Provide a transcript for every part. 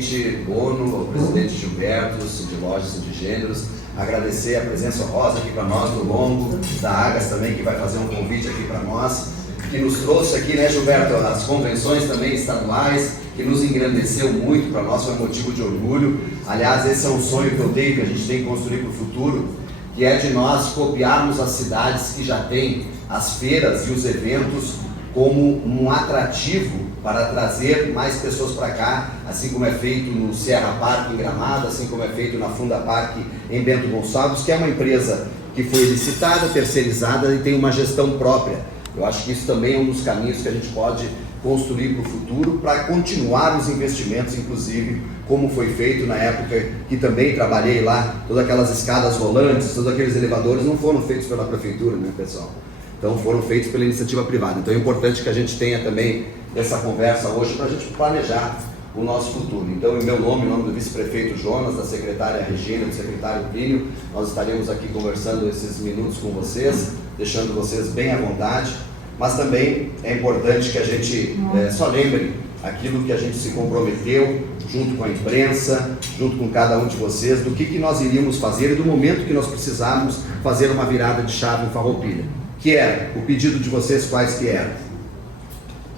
presidente Bono, ao presidente Gilberto, de Lojas e de Gêneros, agradecer a presença honrosa aqui para nós do Longo, da Agas também, que vai fazer um convite aqui para nós, que nos trouxe aqui, né, Gilberto, as convenções também estaduais, que nos engrandeceu muito, para nós foi motivo de orgulho. Aliás, esse é um sonho que eu tenho, que a gente tem que construir para o futuro, que é de nós copiarmos as cidades que já têm as feiras e os eventos como um atrativo para trazer mais pessoas para cá, assim como é feito no Serra Park em Gramado, assim como é feito na Funda Park em Bento Gonçalves, que é uma empresa que foi licitada, terceirizada e tem uma gestão própria. Eu acho que isso também é um dos caminhos que a gente pode construir para o futuro, para continuar os investimentos, inclusive, como foi feito na época que também trabalhei lá, todas aquelas escadas rolantes, todos aqueles elevadores não foram feitos pela prefeitura, né, pessoal? Então foram feitos pela iniciativa privada. Então é importante que a gente tenha também essa conversa hoje para a gente planejar o nosso futuro. Então, em meu nome, em nome do vice-prefeito Jonas, da secretária Regina, do secretário Plínio, nós estaremos aqui conversando esses minutos com vocês, deixando vocês bem à vontade, mas também é importante que a gente só lembre aquilo que a gente se comprometeu, junto com a imprensa, junto com cada um de vocês, do que nós iríamos fazer e do momento que nós precisávamos fazer uma virada de chave em Farroupilha. Que era o pedido de vocês, quais que eram?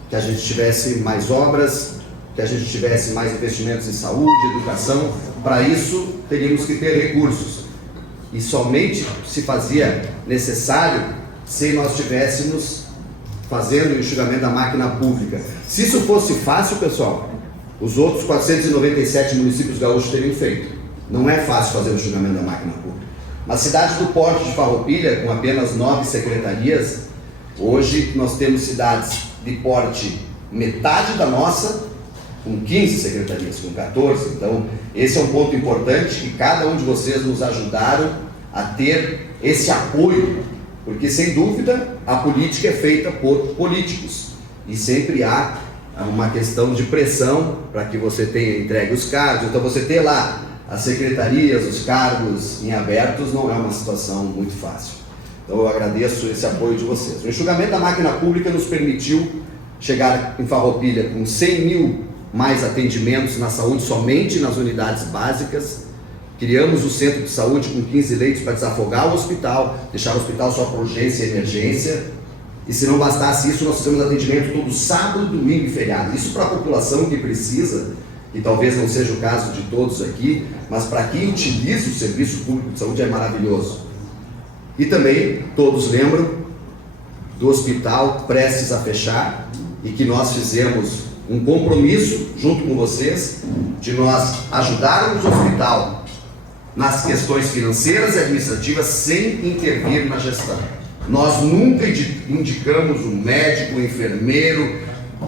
Que a gente tivesse mais obras, que a gente tivesse mais investimentos em saúde, educação. Para isso, teríamos que ter recursos. E somente se fazia necessário se nós estivéssemos fazendo o enxugamento da máquina pública. Se isso fosse fácil, pessoal, os outros 497 municípios gaúchos teriam feito. Não é fácil fazer o enxugamento da máquina pública. Uma cidade do porte de Farroupilha, com apenas 9 secretarias, hoje nós temos cidades de porte metade da nossa, com 15 secretarias, com 14. Então, esse é um ponto importante, que cada um de vocês nos ajudaram a ter esse apoio, porque, sem dúvida, a política é feita por políticos, e sempre há uma questão de pressão para que você tenha entregue os cargos. Então, você ter lá as secretarias, os cargos em abertos, não é uma situação muito fácil. Então eu agradeço esse apoio de vocês. O enxugamento da máquina pública nos permitiu chegar em Farroupilha com 100 mil mais atendimentos na saúde, somente nas unidades básicas. Criamos o centro de saúde com 15 leitos para desafogar o hospital, deixar o hospital só para urgência e emergência. E se não bastasse isso, nós fizemos atendimento todo sábado, domingo e feriado. Isso para a população que precisa, e talvez não seja o caso de todos aqui, mas para quem utiliza o serviço público de saúde é maravilhoso. E também todos lembram do hospital prestes a fechar, e que nós fizemos um compromisso junto com vocês de nós ajudarmos o hospital nas questões financeiras e administrativas sem intervir na gestão. Nós nunca indicamos um médico, um enfermeiro,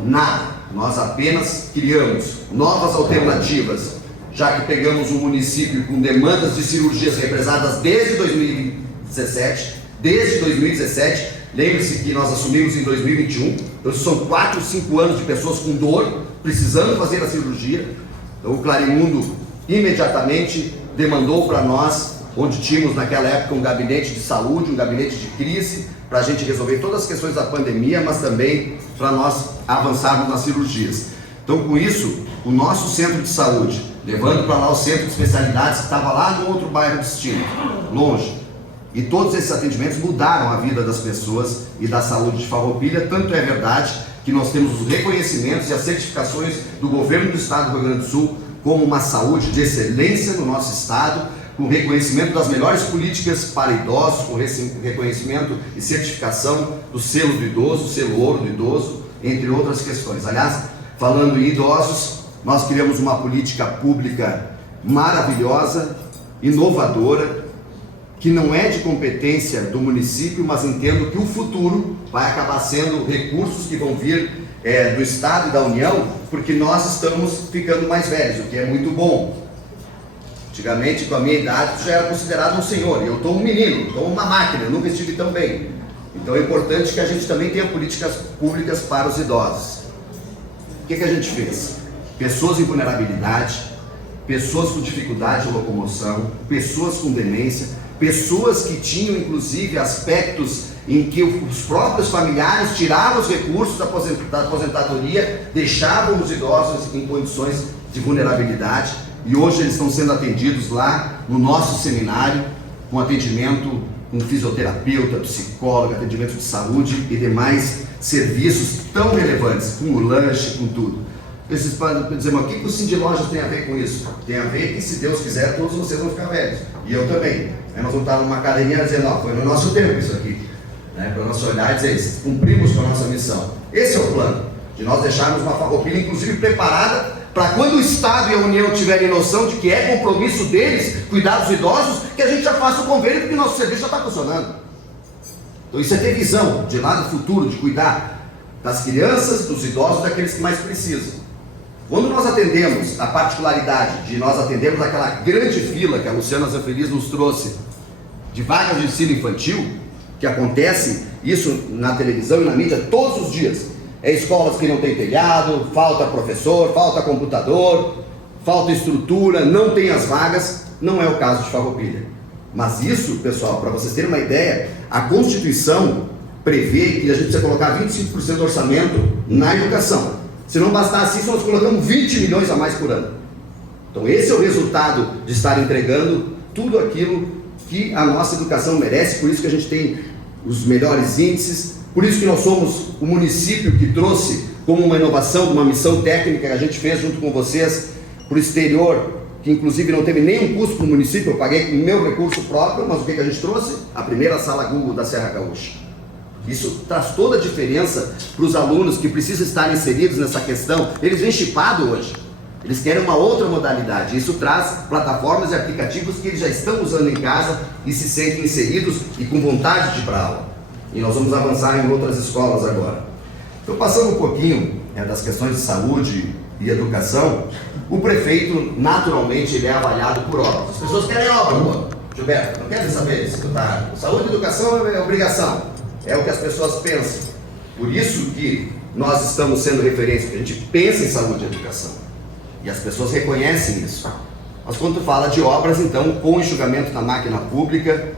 nada. Nós apenas criamos novas alternativas, já que pegamos um município com demandas de cirurgias represadas desde 2017. Lembre-se que nós assumimos em 2021, então são 4, 5 anos de pessoas com dor, precisando fazer a cirurgia. Então o Clarimundo imediatamente demandou para nós, onde tínhamos naquela época um gabinete de saúde, um gabinete de crise, para a gente resolver todas as questões da pandemia, mas também para nós avançarmos nas cirurgias. Então, com isso, o nosso centro de saúde, levando para lá o centro de especialidades que estava lá no outro bairro distinto, longe, e todos esses atendimentos mudaram a vida das pessoas e da saúde de Farroupilha. Tanto é verdade que nós temos os reconhecimentos e as certificações do governo do estado do Rio Grande do Sul como uma saúde de excelência no nosso estado, com reconhecimento das melhores políticas para idosos, com reconhecimento e certificação do selo do idoso, selo ouro do idoso, entre outras questões. Aliás, falando em idosos, nós criamos uma política pública maravilhosa, inovadora, que não é de competência do município, mas entendo que o futuro vai acabar sendo recursos que vão vir do Estado e da União, porque nós estamos ficando mais velhos, o que é muito bom. Antigamente, com a minha idade, já era considerado um senhor, e eu estou um menino, estou uma máquina, eu nunca estive tão bem. Então é importante que a gente também tenha políticas públicas para os idosos. O que a gente fez? Pessoas em vulnerabilidade, pessoas com dificuldade de locomoção, pessoas com demência, pessoas que tinham inclusive aspectos em que os próprios familiares tiravam os recursos da aposentadoria, deixavam os idosos em condições de vulnerabilidade, e hoje eles estão sendo atendidos lá no nosso seminário, com atendimento com fisioterapeuta, psicólogo, atendimento de saúde e demais serviços tão relevantes, com o lanche, com tudo. Vocês podem dizer, mas o que o Cindy Lojas tem a ver com isso? Tem a ver que, se Deus quiser, todos vocês vão ficar velhos, e eu também. Aí nós vamos estar numa academia dizendo, não, foi no nosso tempo isso aqui, né? Para nós olhar e dizer, cumprimos com a nossa missão. Esse é o plano, de nós deixarmos uma Farroupilha, inclusive, preparada para quando o Estado e a União tiverem noção de que é compromisso deles cuidar dos idosos, que a gente já faça o convênio, porque nosso serviço já está funcionando. Então isso é ter visão de lá do futuro, de cuidar das crianças, dos idosos, daqueles que mais precisam. Quando nós atendemos a particularidade de nós atendermos aquela grande fila que a Luciana Zanfeliz nos trouxe, de vagas de ensino infantil, que acontece isso na televisão e na mídia todos os dias, é escolas que não tem telhado, falta professor, falta computador, falta estrutura, não tem as vagas, não é o caso de Farroupilha. Mas isso, pessoal, para vocês terem uma ideia, a Constituição prevê que a gente precisa colocar 25% do orçamento na educação. Se não bastasse isso, nós colocamos 20 milhões a mais por ano. Então esse é o resultado de estar entregando tudo aquilo que a nossa educação merece, por isso que a gente tem os melhores índices, por isso que nós somos o município que trouxe como uma inovação, uma missão técnica que a gente fez junto com vocês para o exterior, que inclusive não teve nenhum custo para o município, eu paguei com o meu recurso próprio, mas o que a gente trouxe? A primeira sala Google da Serra Gaúcha. Isso traz toda a diferença para os alunos que precisam estar inseridos nessa questão. Eles vêm chipados hoje, eles querem uma outra modalidade. Isso traz plataformas e aplicativos que eles já estão usando em casa e se sentem inseridos e com vontade de ir para a aula. E nós vamos avançar em outras escolas agora. Então, passando um pouquinho das questões de saúde e educação, o prefeito, naturalmente, ele é avaliado por obras. As pessoas querem obra, pô. Gilberto, não querem saber se tá. Saúde e educação é obrigação. É o que as pessoas pensam. Por isso que nós estamos sendo referência, porque a gente pensa em saúde e educação. E as pessoas reconhecem isso. Mas quando tu fala de obras, então, com enxugamento na máquina pública,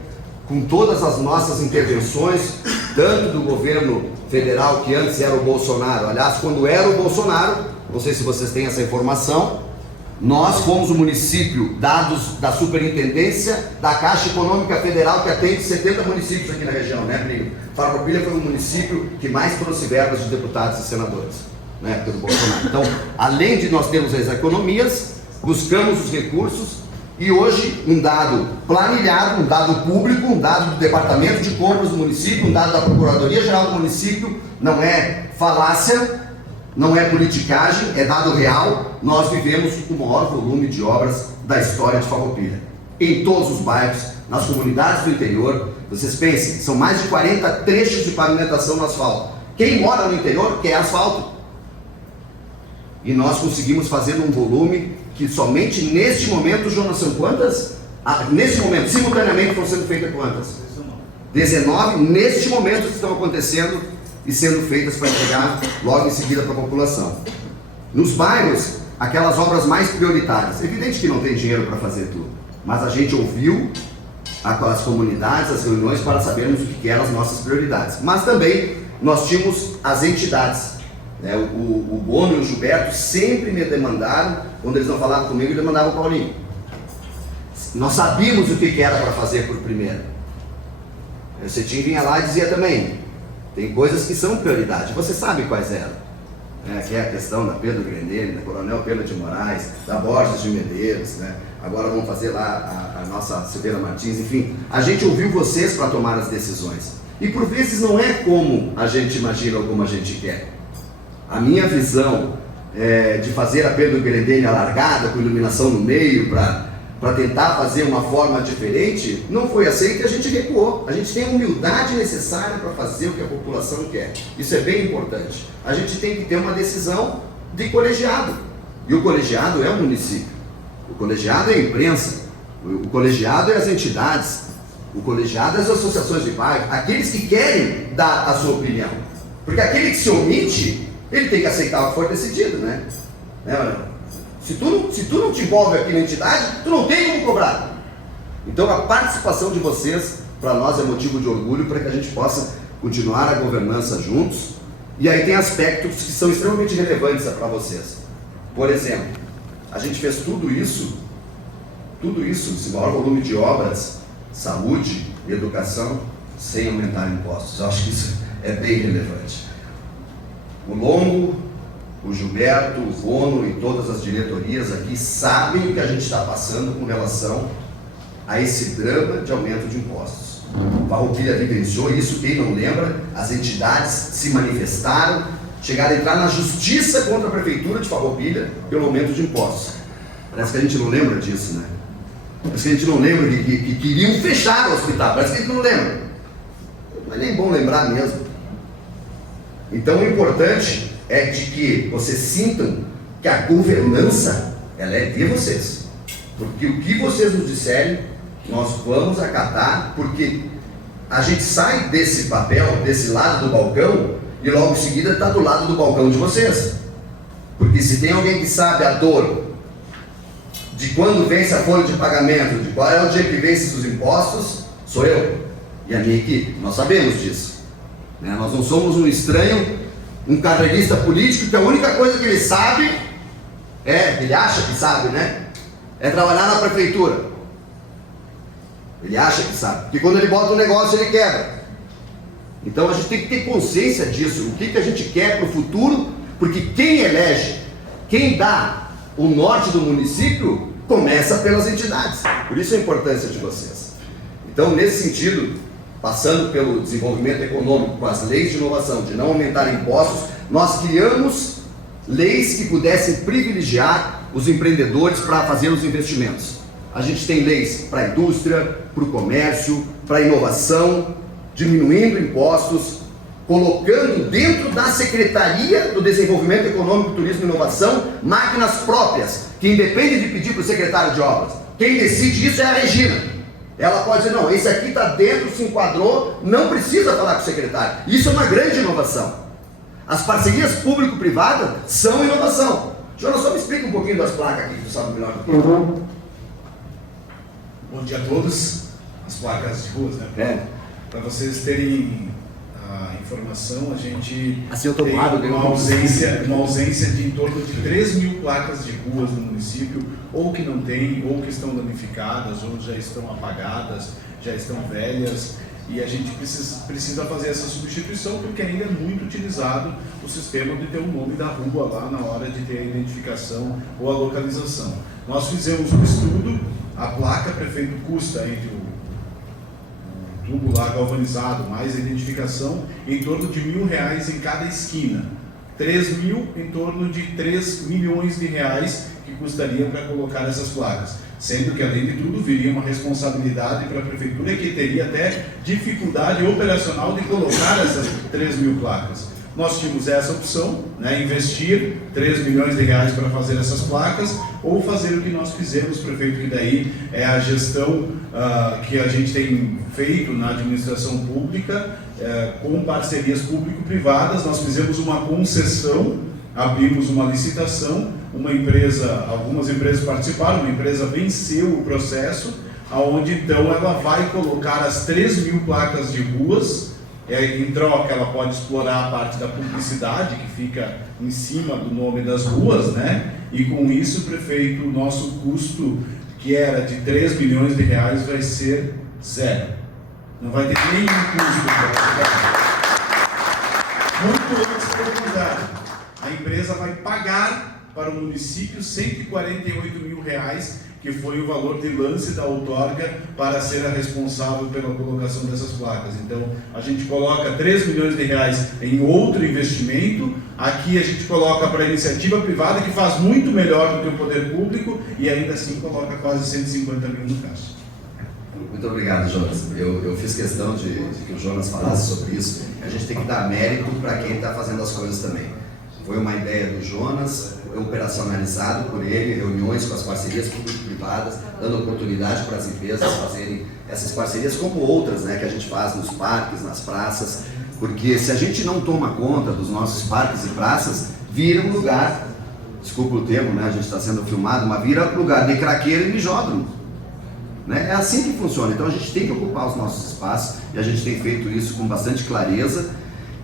com todas as nossas intervenções, tanto do governo federal, que antes era o Bolsonaro, aliás, quando era o Bolsonaro, não sei se vocês têm essa informação, nós fomos o município, dados da superintendência da Caixa Econômica Federal, que atende 70 municípios aqui na região, né, Plínio? Farroupilha foi o município que mais trouxe verbas de deputados e senadores, na época do Bolsonaro. Então, além de nós termos as economias, buscamos os recursos. E hoje, um dado planilhado, um dado público, um dado do Departamento de Compras do município, um dado da Procuradoria-Geral do município, não é falácia, não é politicagem, é dado real. Nós vivemos o maior volume de obras da história de Farroupilha. Em todos os bairros, nas comunidades do interior, vocês pensem, são mais de 40 trechos de pavimentação no asfalto. Quem mora no interior quer asfalto. E nós conseguimos fazer um volume que somente neste momento, Jonas, são quantas? Neste momento, simultaneamente estão sendo feitas quantas? 19 neste momento que estão acontecendo e sendo feitas para entregar logo em seguida para a população. Nos bairros, aquelas obras mais prioritárias. Evidente que não tem dinheiro para fazer tudo, mas a gente ouviu as comunidades, as reuniões, para sabermos o que eram as nossas prioridades. Mas também nós tínhamos as entidades. O Bono e o Gilberto sempre me demandaram, quando eles não falavam comigo, eles demandavam o Paulinho. Nós sabíamos o que era para fazer por primeiro. O Cetim vinha lá e dizia também, tem coisas que são prioridade, você sabe quais eram. Que é a questão da Pedro Grendelli, da Coronel Pedro de Moraes, da Borges de Medeiros, agora vamos fazer lá a nossa Silveira Martins, enfim. A gente ouviu vocês para tomar as decisões. E por vezes não é como a gente imagina ou como a gente quer. A minha visão de fazer a Pedro Grendelli alargada, com iluminação no meio, para tentar fazer uma forma diferente, não foi aceita e a gente recuou. A gente tem a humildade necessária para fazer o que a população quer. Isso é bem importante. A gente tem que ter uma decisão de colegiado. E o colegiado é o município. O colegiado é a imprensa. O colegiado é as entidades. O colegiado é as associações de bairro. Aqueles que querem dar a sua opinião. Porque aquele que se omite, ele tem que aceitar o que for decidido, né? Se tu não te envolve aqui na entidade, tu não tem como cobrar. Então a participação de vocês para nós é motivo de orgulho para que a gente possa continuar a governança juntos. E aí tem aspectos que são extremamente relevantes para vocês. Por exemplo, a gente fez tudo isso, esse maior volume de obras, saúde e educação, sem aumentar impostos. Eu acho que isso é bem relevante. O Longo, o Gilberto, o Bono e todas as diretorias aqui sabem o que a gente está passando com relação a esse drama de aumento de impostos. O Farroupilha vivenciou isso, quem não lembra, as entidades se manifestaram, chegaram a entrar na justiça contra a prefeitura de Farroupilha pelo aumento de impostos. Parece que a gente não lembra disso, né? Parece que a gente não lembra que queriam fechar o hospital, parece que a gente não lembra. Não é nem bom lembrar mesmo. Então o importante é de que vocês sintam que a governança, ela é de vocês. Porque o que vocês nos disserem, nós vamos acatar, porque a gente sai desse papel, desse lado do balcão, e logo em seguida está do lado do balcão de vocês. Porque se tem alguém que sabe a dor de quando vence a folha de pagamento, de qual é o dia que vence os impostos, sou eu e a minha equipe. Nós sabemos disso. Nós não somos um estranho, um carreirista político que a única coisa que ele sabe ele acha que sabe, né? É trabalhar na prefeitura. Ele acha que sabe, porque quando ele bota um negócio ele quebra. Então a gente tem que ter consciência disso, o que a gente quer para o futuro, porque quem elege, quem dá o norte do município, começa pelas entidades. Por isso a importância de vocês. Então, nesse sentido, passando pelo desenvolvimento econômico, com as leis de inovação, de não aumentar impostos, nós criamos leis que pudessem privilegiar os empreendedores para fazer os investimentos. A gente tem leis para a indústria, para o comércio, para a inovação, diminuindo impostos, colocando dentro da Secretaria do Desenvolvimento Econômico, Turismo e Inovação máquinas próprias, que independe de pedir para o secretário de obras. Quem decide isso é a Regina. Ela pode dizer, não, esse aqui está dentro, se enquadrou, não precisa falar com o secretário. Isso é uma grande inovação. As parcerias público-privadas são inovação. Jonas, só me explica um pouquinho das placas aqui, que tu sabe melhor do que eu. Bom dia a todos. As placas de ruas, né? Para vocês terem a informação, a gente tem uma ausência de em torno de 3 mil placas de ruas no município, ou que não tem, ou que estão danificadas, ou já estão apagadas, já estão velhas, e a gente precisa fazer essa substituição, porque ainda é muito utilizado o sistema de ter o nome da rua lá na hora de ter a identificação ou a localização. Nós fizemos um estudo, a placa prefeito custa entre o tubo lá galvanizado, mais a identificação, em torno de R$1.000 em cada esquina. 3 mil em torno de 3 milhões de reais que custaria para colocar essas placas. Sendo que, além de tudo, viria uma responsabilidade para a prefeitura que teria até dificuldade operacional de colocar essas 3 mil placas. Nós tínhamos essa opção, né, investir 3 milhões de reais para fazer essas placas, ou fazer o que nós fizemos, prefeito, que daí é a gestão que a gente tem feito na administração pública, com parcerias público-privadas. Nós fizemos uma concessão, abrimos uma licitação, algumas empresas participaram, uma empresa venceu o processo, aonde então ela vai colocar as 3 mil placas de ruas. Em troca, ela pode explorar a parte da publicidade que fica em cima do nome das ruas, né? E com isso, prefeito, o nosso custo, que era de 3 milhões de reais, vai ser zero. Não vai ter nenhum custo para a muito antes da oportunidade. A empresa vai pagar para o município R$148 mil, que foi o valor de lance da outorga para ser a responsável pela colocação dessas placas. Então, a gente coloca 3 milhões de reais em outro investimento, aqui a gente coloca para a iniciativa privada, que faz muito melhor do que o poder público, e ainda assim coloca quase 150 mil no caixa. Muito obrigado, Jonas. Eu fiz questão de que o Jonas falasse sobre isso. A gente tem que dar mérito para quem está fazendo as coisas também. Foi uma ideia do Jonas, operacionalizado por ele, reuniões com as parcerias público-privadas, dando oportunidade para as empresas fazerem essas parcerias, como outras, né, que a gente faz nos parques, nas praças, porque se a gente não toma conta dos nossos parques e praças, vira um lugar, desculpa o termo, né, a gente está sendo filmado, mas vira lugar de craqueiro e mijódromo. né? É assim que funciona. Então a gente tem que ocupar os nossos espaços e a gente tem feito isso com bastante clareza.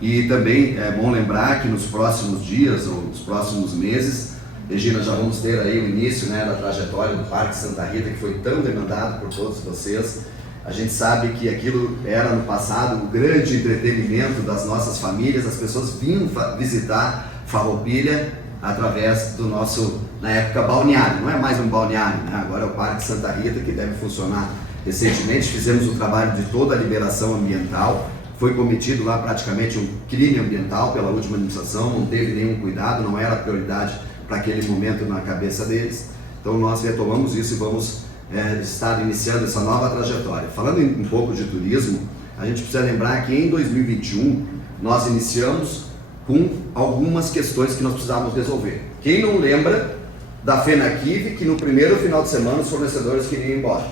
E também é bom lembrar que nos próximos dias ou nos próximos meses, Regina, já vamos ter aí o início, né, da trajetória do Parque Santa Rita, que foi tão demandado por todos vocês. A gente sabe que aquilo era no passado o grande entretenimento das nossas famílias, as pessoas vinham visitar Farroupilha através do nosso, na época, balneário. Não é mais um balneário, né? Agora é o Parque Santa Rita, que deve funcionar. Recentemente fizemos o trabalho de toda a liberação ambiental. Foi cometido lá praticamente um crime ambiental pela última administração, não teve nenhum cuidado, não era prioridade para aquele momento na cabeça deles. Então nós retomamos isso e vamos estar iniciando essa nova trajetória. Falando um pouco de turismo, a gente precisa lembrar que em 2021 nós iniciamos com algumas questões que nós precisávamos resolver. Quem não lembra da FENAQUIV, que no primeiro final de semana os fornecedores queriam ir embora,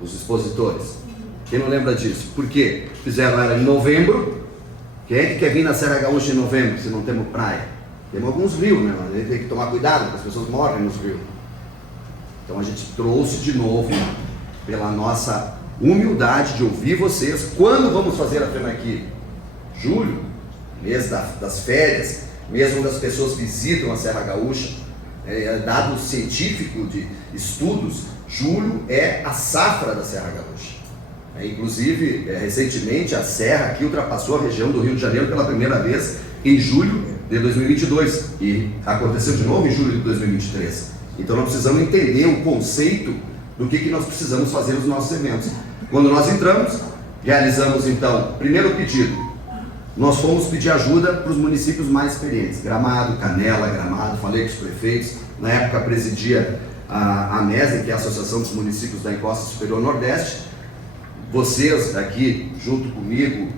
os expositores? Quem não lembra disso? Por quê? Fizeram ela em novembro. Quem é que quer vir na Serra Gaúcha em novembro, se não temos praia? Temos alguns rios, né? Mas a gente tem que tomar cuidado, porque as pessoas morrem nos rios. Então a gente trouxe de novo, pela nossa humildade de ouvir vocês, quando vamos fazer a FENAQUIV? Julho, mês das férias, mês onde as pessoas visitam a Serra Gaúcha. Dado científico de estudos, julho é a safra da Serra Gaúcha. Inclusive, recentemente, a Serra aqui ultrapassou a região do Rio de Janeiro pela primeira vez em julho de 2022 e aconteceu de novo em julho de 2023. Então nós precisamos entender o conceito do que nós precisamos fazer nos nossos eventos. Quando nós entramos, realizamos então, primeiro pedido, nós fomos pedir ajuda para os municípios mais experientes, Gramado, Canela, Gramado, falei com os prefeitos, na época presidia a MESEM, que é a Associação dos Municípios da Encosta Superior Nordeste. Vocês aqui, junto comigo,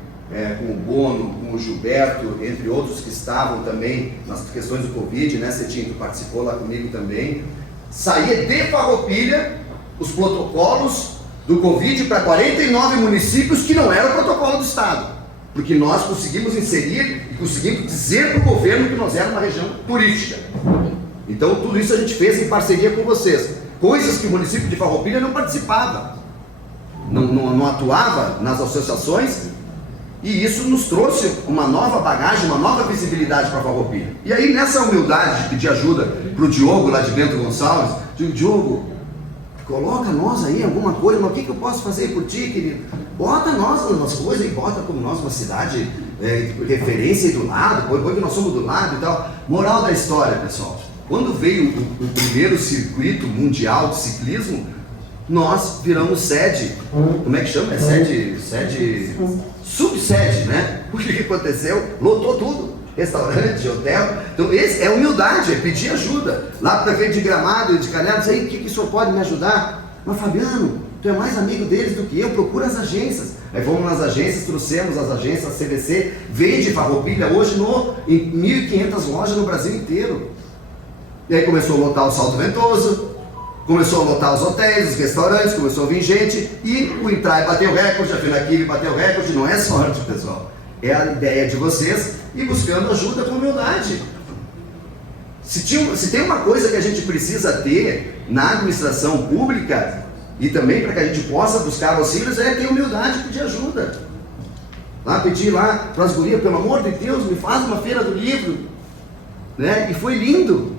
com o Bono, com o Gilberto, entre outros que estavam também nas questões do Covid, né? Cetinho, tu participou lá comigo também. Saía de Farroupilha os protocolos do Covid para 49 municípios que não era o protocolo do Estado. Porque nós conseguimos inserir e conseguimos dizer para o governo que nós éramos uma região turística. Então tudo isso a gente fez em parceria com vocês. Coisas que o município de Farroupilha não participava. Não atuava nas associações, e isso nos trouxe uma nova bagagem, uma nova visibilidade para a Farroupilha. E aí, nessa humildade de pedir ajuda para o Diogo lá de Bento Gonçalves, digo, Diogo, coloca nós aí alguma coisa, mas o que eu posso fazer por ti, querido? Bota nós nas coisas e bota como nós uma cidade referência aí do lado, põe que nós somos do lado e tal. Moral da história, pessoal, quando veio o primeiro circuito mundial de ciclismo, nós viramos sede, como é que chama? É sede, subsede, né? O que aconteceu? Lotou tudo, restaurante, hotel. Então esse é humildade, é pedir ajuda. Lá para o prefeito de Gramado e de Canela, diz aí, o que o senhor pode me ajudar? Mas Fabiano, tu é mais amigo deles do que eu, procura as agências. Aí fomos nas agências, trouxemos as agências, a CVC, vende Farroupilha hoje em 1.500 lojas no Brasil inteiro. E aí começou a lotar o Salto Ventoso, começou a lotar os hotéis, os restaurantes, começou a vir gente, e o Intrai bateu recorde, a FENAQUIV bateu recorde. Não é sorte, pessoal, é a ideia de vocês e buscando ajuda com humildade. Se tem uma coisa que a gente precisa ter na administração pública, e também para que a gente possa buscar auxílios, é ter humildade e pedir ajuda. Pedir lá para as gurias, pelo amor de Deus, me faz uma feira do livro, né? E foi lindo.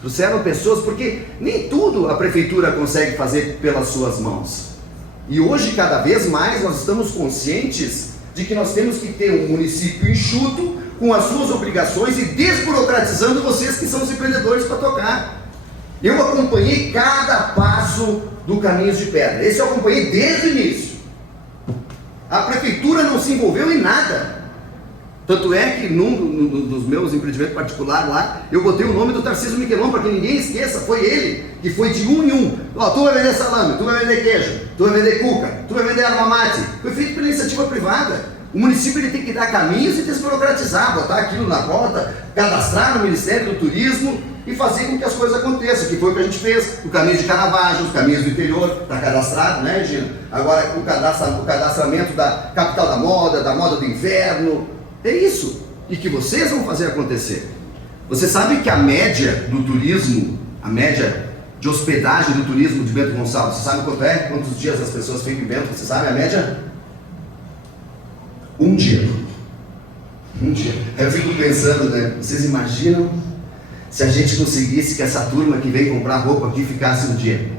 Trouxeram pessoas, porque nem tudo a prefeitura consegue fazer pelas suas mãos. E hoje, cada vez mais, nós estamos conscientes de que nós temos que ter um município enxuto, com as suas obrigações e desburocratizando vocês que são os empreendedores para tocar. Eu acompanhei cada passo do Caminhos de Pedra. Esse eu acompanhei desde o início. A prefeitura não se envolveu em nada. Tanto é que num dos meus empreendimentos particulares lá, eu botei o nome do Tarcísio Miquelon, para que ninguém esqueça, foi ele, que foi de um em um. Tu vai vender salame, tu vai vender queijo, tu vai vender cuca, tu vai vender erva mate. Foi feito pela iniciativa privada. O município ele tem que dar caminhos e desburocratizar, botar aquilo na conta, cadastrar no Ministério do Turismo e fazer com que as coisas aconteçam, que foi o que a gente fez, o caminho de Caravaggio, os caminhos do interior, está cadastrado, né, Gina? Agora o cadastramento da capital da moda do inverno. É isso, e que vocês vão fazer acontecer. Você sabe que a média do turismo, a média de hospedagem do turismo de Bento Gonçalves. Você sabe quanto é? Quantos dias as pessoas ficam em Bento? Você sabe a média? Um dia. Um dia. Aí eu fico pensando, né? Vocês imaginam se a gente conseguisse que essa turma que vem comprar roupa aqui ficasse um dia?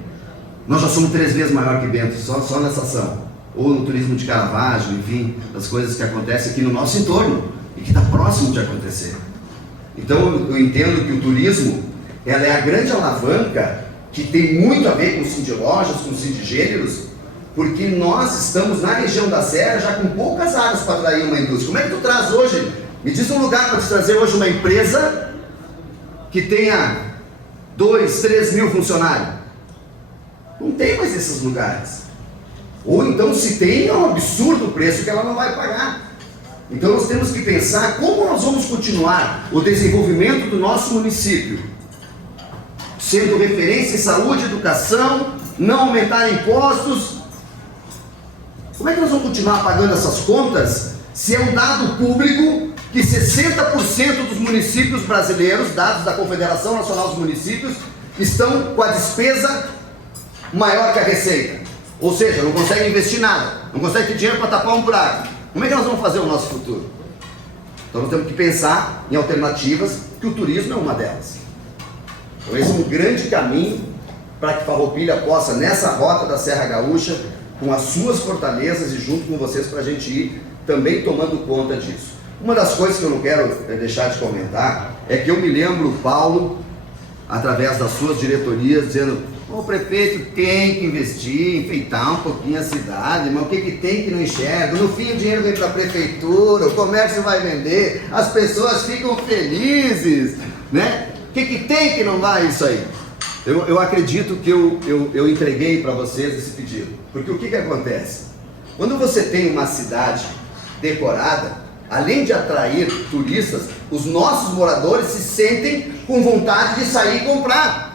Nós já somos 3 vezes maior que Bento, só nessa ação. Ou no turismo de Caravaggio, enfim, as coisas que acontecem aqui no nosso entorno e que está próximo de acontecer. Então eu entendo que o turismo, ela é a grande alavanca que tem muito a ver com o Cindy Lojas, com o Cindy Gêneros, porque nós estamos na região da Serra já com poucas áreas para atrair uma indústria. Como é que tu traz hoje? Me diz um lugar para te trazer hoje uma empresa que tenha 2, 3 mil funcionários. Não tem mais esses lugares. Ou então, se tem, é um absurdo o preço que ela não vai pagar. Então nós temos que pensar como nós vamos continuar o desenvolvimento do nosso município, sendo referência em saúde, educação, não aumentar impostos. Como é que nós vamos continuar pagando essas contas se é um dado público que 60% dos municípios brasileiros, dados da Confederação Nacional dos Municípios, estão com a despesa maior que a receita? Ou seja, não conseguem investir nada, não conseguem ter dinheiro para tapar um buraco. Como é que nós vamos fazer o nosso futuro? Então nós temos que pensar em alternativas, que o turismo é uma delas. Então esse é um grande caminho para que Farroupilha possa, nessa rota da Serra Gaúcha, com as suas fortalezas e junto com vocês, para a gente ir também tomando conta disso. Uma das coisas que eu não quero deixar de comentar é que eu me lembro o Paulo, através das suas diretorias, dizendo: o prefeito tem que investir, enfeitar um pouquinho a cidade, mas o que tem que não enxerga? No fim o dinheiro vem para a prefeitura, o comércio vai vender, as pessoas ficam felizes, né? O que tem que não vai isso aí? Eu acredito que eu entreguei para vocês esse pedido, porque o que acontece? Quando você tem uma cidade decorada, além de atrair turistas, os nossos moradores se sentem com vontade de sair e comprar.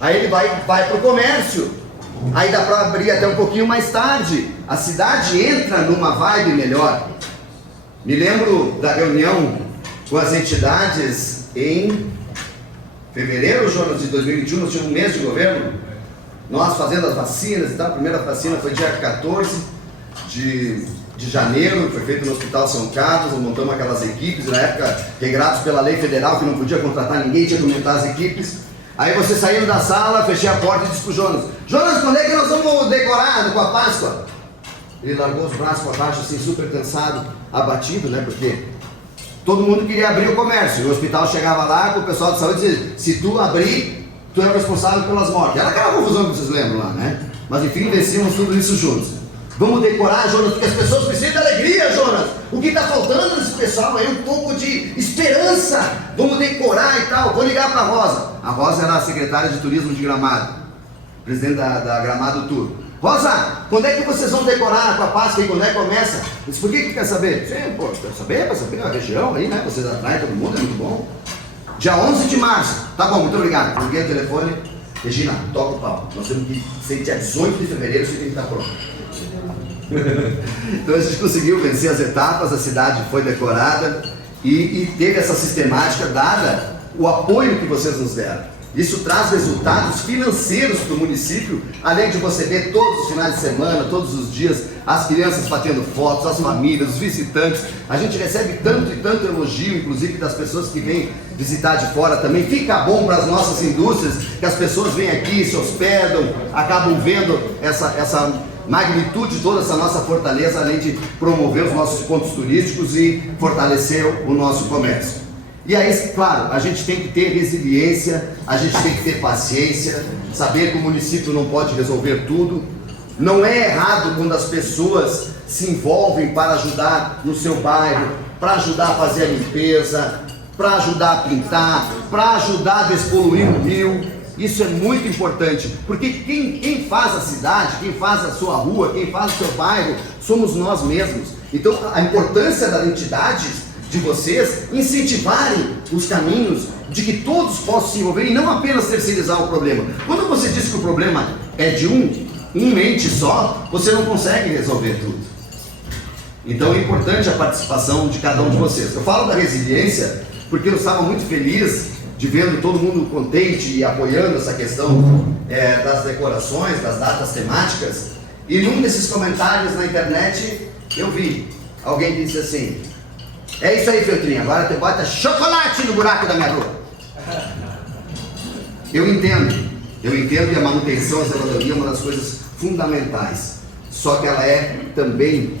Aí ele vai para o comércio, aí dá para abrir até um pouquinho mais tarde, a cidade entra numa vibe melhor. Me lembro da reunião com as entidades em fevereiro, Jonas, de 2021, nós tínhamos um mês de governo, nós fazendo as vacinas e tal. A primeira vacina foi dia 14 de janeiro, foi feito no Hospital São Carlos, nós montamos aquelas equipes, na época regrados pela lei federal que não podia contratar ninguém, tinha que aumentar as equipes. Aí você saindo da sala, fechei a porta e disse pro Jonas: Jonas, quando é que nós vamos decorar com a Páscoa? Ele largou os braços para baixo, assim, super cansado, abatido, né? Porque todo mundo queria abrir o comércio. E o hospital chegava lá com o pessoal de saúde e dizia: se tu abrir, tu é o responsável pelas mortes. Era aquela confusão que vocês lembram lá, né? Mas enfim, vencemos tudo isso juntos. Vamos decorar, Jonas, porque as pessoas precisam de alegria, Jonas. O que está faltando nesse pessoal é um pouco de esperança. Vamos decorar e tal. Vou ligar para a Rosa. A Rosa era a secretária de turismo de Gramado, presidente da Gramado Tour. Rosa, quando é que vocês vão decorar com a Páscoa e quando é que começa? Eu disse: por que quer saber? Sim, pô, quero saber, para saber a região aí, né? Vocês atraem todo mundo, é muito bom. Dia 11 de março. Tá bom, muito obrigado. Liguei o telefone. Regina, toca o pau. Nós temos que ser dia 18 de fevereiro, isso tem que estar pronto. Então a gente conseguiu vencer as etapas, a cidade foi decorada e teve essa sistemática dada o apoio que vocês nos deram. Isso traz resultados financeiros para o município, além de você ver todos os finais de semana, todos os dias, as crianças batendo fotos, as famílias, os visitantes. A gente recebe tanto e tanto elogio, inclusive das pessoas que vêm visitar de fora também. Fica bom para as nossas indústrias, que as pessoas vêm aqui, se hospedam, acabam vendo essa magnitude de toda essa nossa fortaleza, além de promover os nossos pontos turísticos e fortalecer o nosso comércio. E aí, claro, a gente tem que ter resiliência, a gente tem que ter paciência, saber que o município não pode resolver tudo. Não é errado quando as pessoas se envolvem para ajudar no seu bairro, para ajudar a fazer a limpeza, para ajudar a pintar, para ajudar a despoluir o rio. Isso é muito importante, porque quem faz a cidade, quem faz a sua rua, quem faz o seu bairro, somos nós mesmos. Então a importância das entidades, de vocês incentivarem os caminhos de que todos possam se envolver e não apenas terceirizar o problema. Quando você diz que o problema é de um ente só, você não consegue resolver tudo. Então é importante a participação de cada um de vocês. Eu falo da resiliência porque eu estava muito feliz de vendo todo mundo contente e apoiando essa questão das decorações, das datas temáticas, e num desses comentários na internet eu vi alguém que disse assim: é isso aí, Feltrinho, agora tu bota chocolate no buraco da minha rua. Eu entendo e a manutenção, a zeladoria é uma das coisas fundamentais, só que ela é também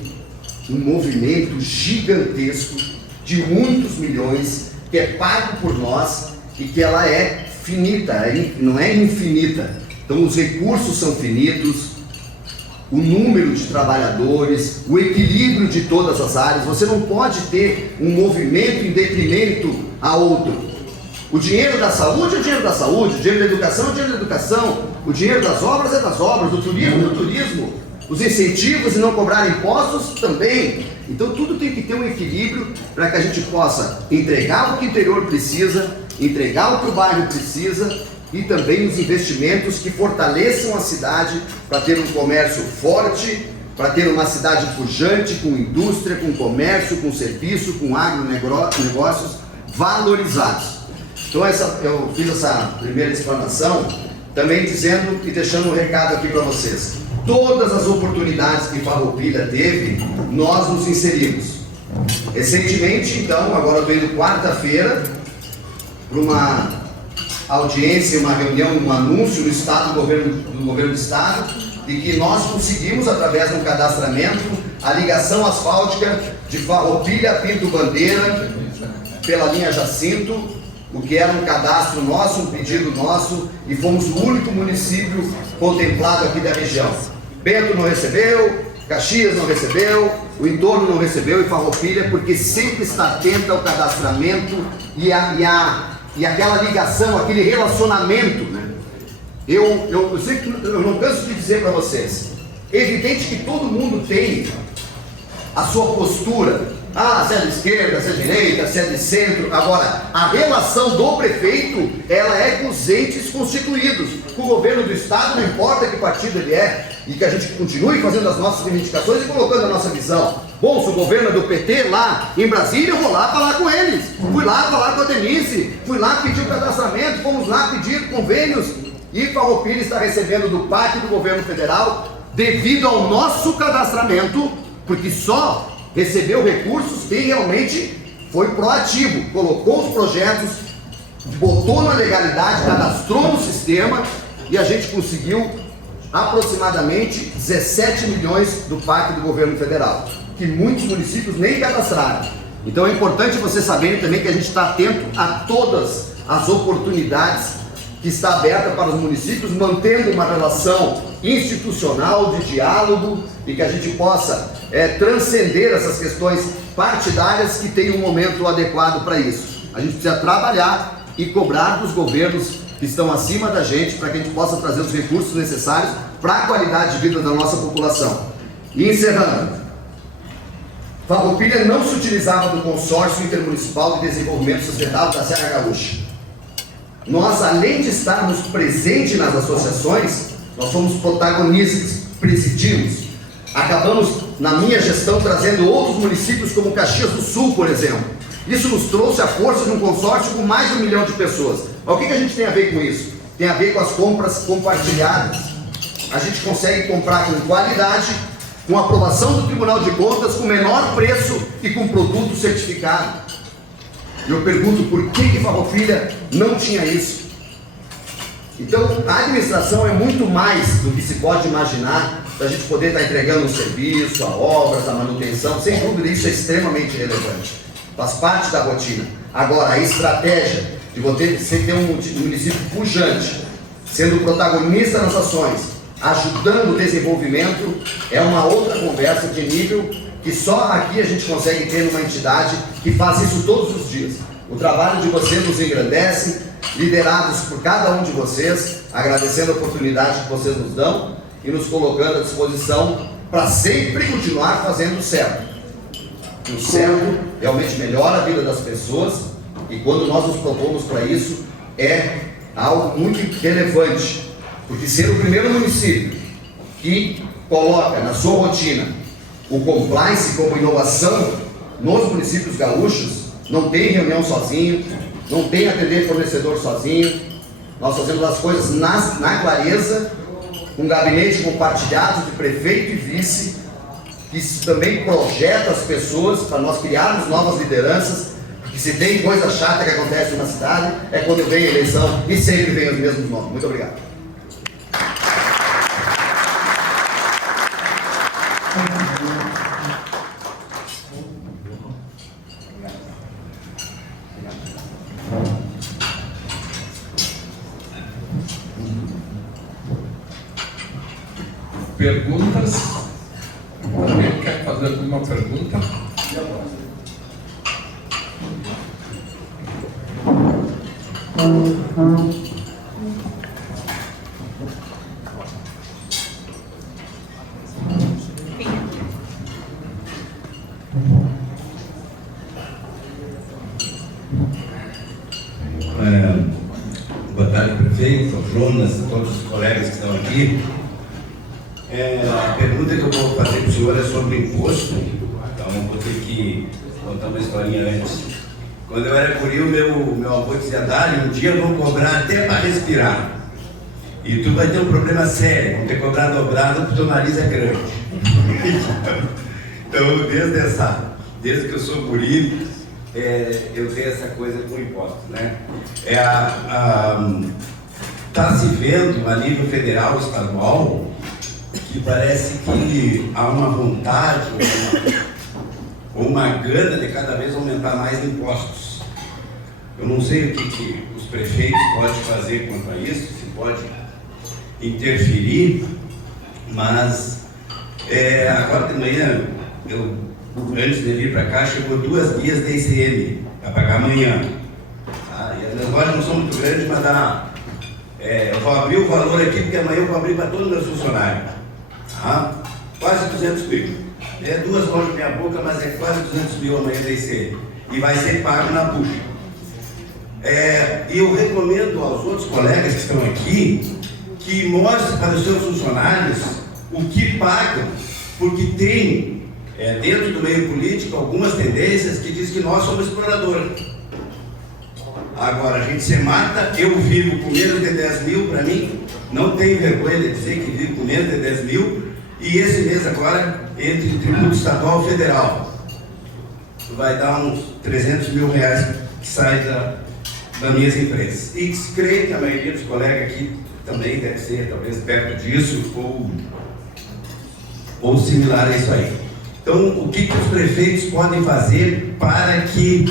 um movimento gigantesco de muitos milhões que é pago por nós e que ela é finita, não é infinita. Então os recursos são finitos, o número de trabalhadores, o equilíbrio de todas as áreas. Você não pode ter um movimento em detrimento a outro. O dinheiro da saúde é o dinheiro da saúde, o dinheiro da educação é o dinheiro da educação, o dinheiro das obras é das obras, do turismo é do turismo, os incentivos e não cobrar impostos também. Então tudo tem que ter um equilíbrio para que a gente possa entregar o que o interior precisa, entregar o que o bairro precisa, e também os investimentos que fortaleçam a cidade para ter um comércio forte, para ter uma cidade pujante, com indústria, com comércio, com serviço, com agronegócios valorizados. Então eu fiz essa primeira explanação também dizendo e deixando um recado aqui para vocês. Todas as oportunidades que Farroupilha teve, nós nos inserimos. Recentemente, então, agora eu estou indo quarta-feira para uma audiência, uma reunião, um anúncio no Estado, do governo do Estado, de que nós conseguimos, através do cadastramento, a ligação asfáltica de Farroupilha a Pinto Bandeira, pela linha Jacinto, o que era um cadastro nosso, um pedido nosso, e fomos o único município contemplado aqui da região. Bento não recebeu, Caxias não recebeu, o entorno não recebeu, e Farroupilha, porque sempre está atenta ao cadastramento e aquela ligação, aquele relacionamento, né? Eu não canso de dizer para vocês, é evidente que todo mundo tem a sua postura, se é de esquerda, se é de direita, se é de centro. Agora, a relação do prefeito, ela é com os entes constituídos, com o governo do Estado, não importa que partido ele é, e que a gente continue fazendo as nossas reivindicações e colocando a nossa visão. Bom, se o governo é do PT lá em Brasília, eu vou lá falar com eles. Fui lá falar com a Denise, fui lá pedir o cadastramento, fomos lá pedir convênios, e Farroupilha está recebendo do PAC do governo federal, devido ao nosso cadastramento, porque só recebeu recursos quem realmente foi proativo, colocou os projetos, botou na legalidade, cadastrou no sistema, e a gente conseguiu aproximadamente 17 milhões do PAC do governo federal, que muitos municípios nem cadastraram. Então é importante vocês saberem também que a gente está atento a todas as oportunidades que está aberta para os municípios, mantendo uma relação institucional de diálogo, e que a gente possa transcender essas questões partidárias, que tem um momento adequado para isso. A gente precisa trabalhar e cobrar dos governos que estão acima da gente, para que a gente possa trazer os recursos necessários para a qualidade de vida da nossa população. E encerrando, Farroupilha não se utilizava do consórcio intermunicipal de desenvolvimento sustentável da Serra Gaúcha. Nós, além de estarmos presentes nas associações, nós somos protagonistas, presidimos. Acabamos, na minha gestão, trazendo outros municípios como Caxias do Sul, por exemplo. Isso nos trouxe a força de um consórcio com mais de 1 milhão de pessoas. Mas o que a gente tem a ver com isso? Tem a ver com as compras compartilhadas. A gente consegue comprar com qualidade, com aprovação do Tribunal de Contas, com menor preço e com produto certificado. E eu pergunto, por que Farroupilha não tinha isso? Então, a administração é muito mais do que se pode imaginar, para a gente poder estar entregando um serviço, a obras, a manutenção. Sem dúvida, isso é extremamente relevante. Faz parte da rotina. Agora, a estratégia de você ter um município pujante, sendo protagonista nas ações, ajudando o desenvolvimento, é uma outra conversa de nível que só aqui a gente consegue ter uma entidade que faz isso todos os dias. O trabalho de vocês nos engrandece, liderados por cada um de vocês, agradecendo a oportunidade que vocês nos dão e nos colocando à disposição para sempre continuar fazendo o certo. O certo realmente melhora a vida das pessoas, e quando nós nos propomos para isso, é algo muito relevante, porque ser o primeiro município que coloca na sua rotina o compliance como inovação nos municípios gaúchos, não tem reunião sozinho, não tem atender fornecedor sozinho, nós fazemos as coisas na clareza, com gabinete compartilhado de prefeito e vice, que também projeta as pessoas para nós criarmos novas lideranças, porque se tem coisa chata que acontece na cidade, é quando vem a eleição e sempre vem os mesmos nomes. Muito obrigado. Perguntas? Alguém quer fazer alguma pergunta? Boa tarde, prefeito, Jonas, todos os colegas que estão aqui. A pergunta que eu vou fazer para o senhor é sobre imposto, então eu vou ter que contar uma historinha antes. Quando eu era guri, meu avô dizia: Dário, um dia eu vou cobrar até para respirar. E tu vai ter um problema sério, vão ter que cobrar dobrado porque o teu nariz é grande. Então, desde que eu sou guri, eu tenho essa coisa com impostos, né? Está se vendo a nível federal, estadual, que parece que há uma vontade ou uma gana de cada vez aumentar mais impostos. Eu não sei o que os prefeitos podem fazer quanto a isso, se pode interferir, mas agora de manhã, antes de vir para cá, chegou 2 guias da ICM para pagar amanhã. E as negócios não são muito grandes, mas eu vou abrir o valor aqui, porque amanhã eu vou abrir para todos os meus funcionários. Quase 200 mil. 2 mãos na minha boca, mas é quase 200 mil amanhã da ICM. E vai ser pago na puxa. E eu recomendo aos outros colegas que estão aqui que mostrem para os seus funcionários o que pagam, porque tem dentro do meio político algumas tendências que dizem que nós somos exploradores. Agora, a gente se mata, eu vivo com menos de 10 mil, para mim, não tenho vergonha de dizer que vivo com menos de 10 mil, e esse mês agora, entre tributo estadual e federal, vai dar uns 300 mil reais que sai das minhas empresas. E creio que a maioria dos colegas aqui também deve ser, talvez, perto disso, ou similar a isso aí. Então, o que os prefeitos podem fazer para que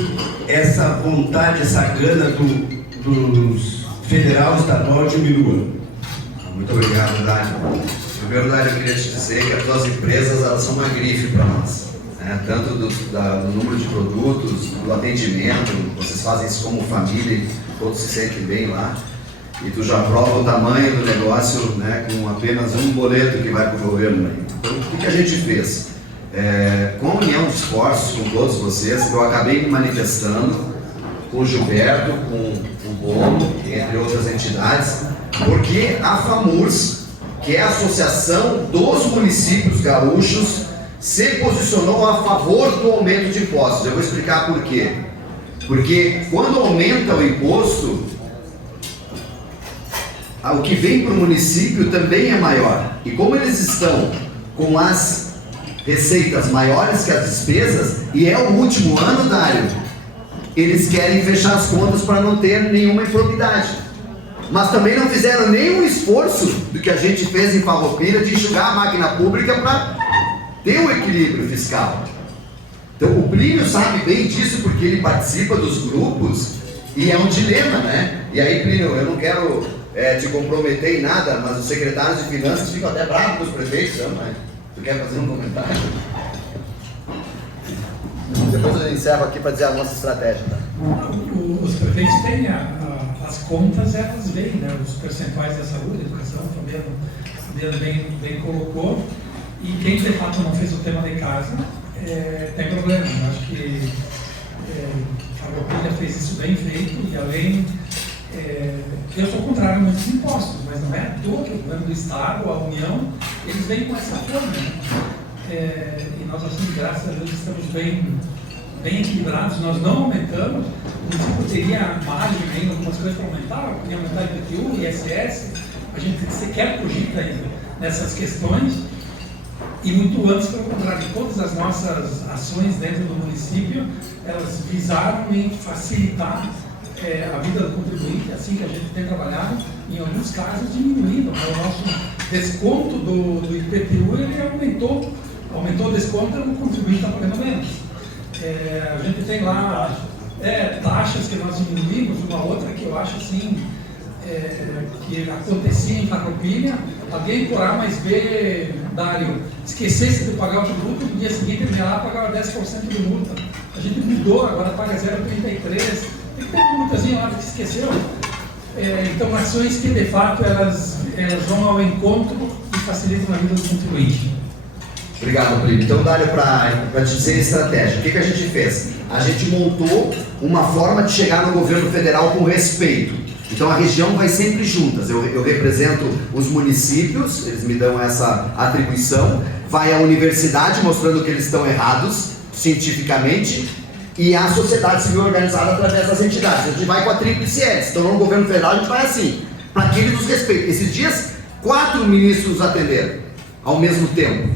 essa vontade, essa gana dos federal e estadual diminua? Muito obrigado, Dário. Primeiro, Dário, eu queria te dizer que as tuas empresas, elas são uma grife para nós, né? Tanto do número de produtos, do atendimento, vocês fazem isso como família e todos se sentem bem lá. E tu já prova o tamanho do negócio, né, com apenas um boleto que vai para o governo. Então, o que a gente fez? Com a união de esforços com todos vocês, eu acabei me manifestando com o Gilberto, com o Bono, entre outras entidades, porque a FAMURS, que é a Associação dos Municípios Gaúchos, se posicionou a favor do aumento de impostos. Eu vou explicar por quê. Porque quando aumenta o imposto, o que vem para o município também é maior. E como eles estão com as receitas maiores que as despesas, e é o último ano, Dário, eles querem fechar as contas para não ter nenhuma improbidade. Mas também não fizeram nenhum esforço do que a gente fez em Farroupilha de enxugar a máquina pública para ter um equilíbrio fiscal. Então o Plínio sabe bem disso, porque ele participa dos grupos e é um dilema, né? E aí, Plínio, eu não quero te comprometer em nada, mas os secretários de finanças ficam até bravos com os prefeitos, não é? Tu quer fazer um comentário? Depois eu encerro aqui para dizer a nossa estratégia. Tá? Os prefeitos têm as contas, elas veem, né? Os percentuais da saúde, educação, o Fabiano bem colocou. E quem de fato não fez o tema de casa tem problema. Eu acho que a Farroupilha fez isso bem feito e além. Eu sou contrário a muitos impostos, mas não é à toa que o governo do Estado, a União, eles vêm com essa forma, né? E nós, assim, graças a Deus, estamos bem bem equilibrados, nós não aumentamos, o município teria margem ainda, algumas coisas para aumentar, podia aumentar IPTU, ISS, a gente sequer cogita ainda nessas questões, e muito antes, pelo contrário, todas as nossas ações dentro do município, elas visaram em facilitar a vida do contribuinte, assim que a gente tem trabalhado, em alguns casos diminuindo, o nosso desconto do IPTU, ele aumentou o desconto, o contribuinte está pagando menos. A gente tem lá taxas que nós diminuímos, uma outra que eu acho assim, que acontecia em Farroupilha, alguém por A mais B, Dário, esquecesse de pagar o tributo, no dia seguinte ele ia lá e pagava 10% de multa. A gente mudou, agora paga 0,33%. Tem que ter uma multazinha lá que esqueceu. Então, ações que de fato elas vão ao encontro e facilitam a vida do contribuinte. Obrigado, Primo. Então, Dário, para dizer a estratégia, o que a gente fez? A gente montou uma forma de chegar no governo federal com respeito. Então, a região vai sempre juntas. Eu represento os municípios, eles me dão essa atribuição. Vai a universidade mostrando que eles estão errados, cientificamente, e a sociedade civil organizada através das entidades. A gente vai com a tríplice hélice. Então, no governo federal, a gente vai assim, para que ele nos respeite. Esses dias, 4 ministros atenderam ao mesmo tempo,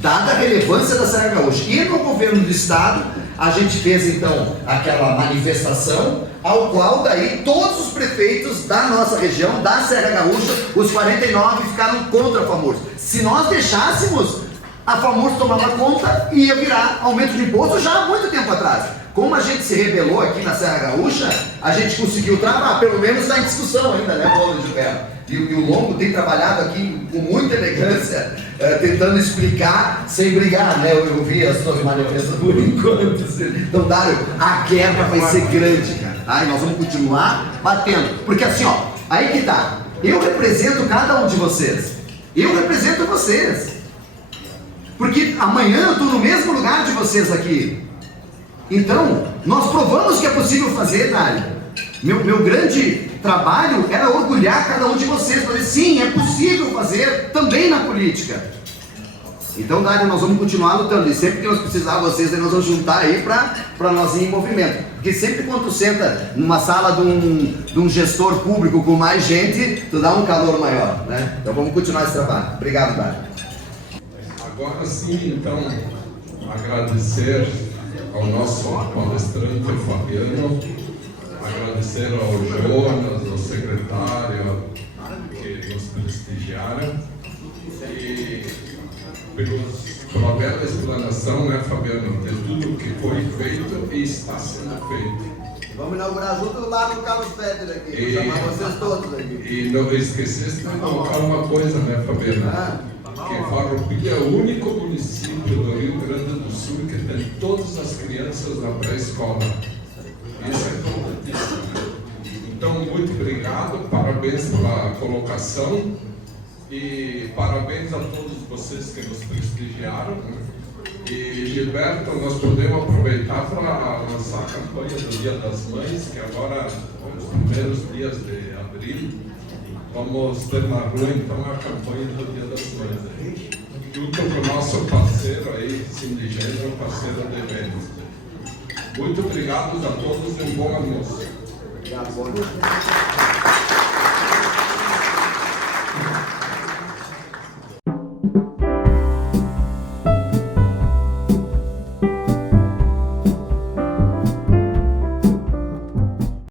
dada a relevância da Serra Gaúcha. E no governo do estado, a gente fez então aquela manifestação, ao qual daí todos os prefeitos da nossa região, da Serra Gaúcha, os 49 ficaram contra a FAMURS. Se nós deixássemos, a FAMURS tomava conta e ia virar aumento de imposto já há muito tempo atrás. Como a gente se rebelou aqui na Serra Gaúcha, a gente conseguiu travar, pelo menos está em discussão ainda, né, Paulo Gilberto? E o Longo tem trabalhado aqui com muita elegância, tentando explicar sem brigar, né? Eu vi as suas manifestações por enquanto. Então, Dário, a guerra vai ser grande, cara. E nós vamos continuar batendo. Porque assim, ó, aí que tá. Eu represento cada um de vocês. Eu represento vocês. Porque amanhã eu estou no mesmo lugar de vocês aqui. Então, nós provamos que é possível fazer, Dário. Meu grande trabalho era orgulhar cada um de vocês, para dizer, sim, é possível fazer também na política. Então, Dário, nós vamos continuar lutando, e sempre que nós precisar vocês, nós vamos juntar aí para nós ir em movimento. Porque sempre quando tu senta numa sala de um gestor público com mais gente, tu dá um calor maior, né? Então vamos continuar esse trabalho. Obrigado, Dário. Agora sim, então, agradecer ao nosso palestrante Fabiano, agradecer ao Jonas, ao secretário que nos prestigiaram e pela bela explanação, né, Fabiano, de tudo que foi feito e está sendo feito. Vamos inaugurar junto lá no Carlos Petter aqui, vou chamar vocês todos aqui. E não esquecesse de colocar uma coisa, né, Fabiano? Que Farroupilha é o único município do Rio Grande do Sul que tem todas as crianças na pré-escola. Isso é importantíssimo. Então, muito obrigado, parabéns pela colocação e parabéns a todos vocês que nos prestigiaram. E, Gilberto, nós podemos aproveitar para lançar a campanha do Dia das Mães, que agora, nos primeiros dias de abril, vamos ter na rua, então, a campanha do Dia das Mães. Junto com o nosso parceiro aí, Sindigênero, parceiro de eventos. Muito obrigado a todos e um bom almoço. Obrigado, bom dia.